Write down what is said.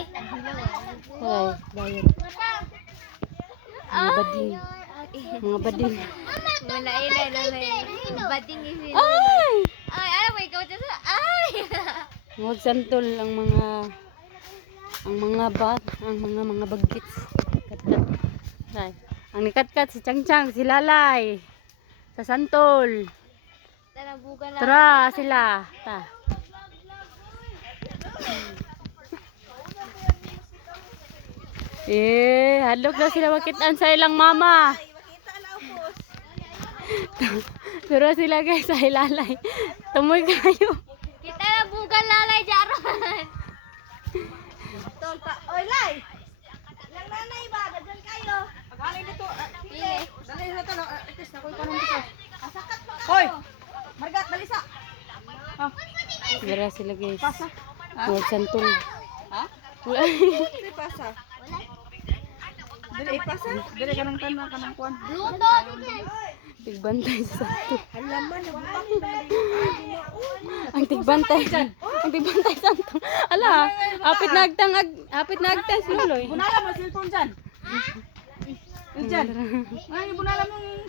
Ay, bayad. Mga bading. Mga bading. Bading isi. Ay! Ay, alam mo ikaw dyan sa... Ay! Magsantol ang mga bagkits. Katkat. Ay, ang nikatkat si Changchang, si Lalay. Sa santol. Tanabugan lang. Tara sila. Ta. Hadlok na sila makitaan sa ilang mama. Tara sila guys sa Lalay. Tumoy kayo. Kita na bugan lalay jaron. Oy, Lai! Yang nanay ba? Dagan kayo. Paghalin dito. Pili. Dali na to. Itis na ko ikaw nung dito. Asakat pa. Hoy! Margat, balisa. Tara sila guys. Pasa. Magsantol. Ha? Wala. Dili pasa. Dili ipasa. Dili ka ng tanan ka ng kuwan. Luto. Tigbantay sa santol. Halaman, nabutak. Ang tigbantay. Ang tigbantay sa santol. Ala, hapit nagtang si Loloy. Bunala mo cellphone dyan. Dyan. Ay, bunala mong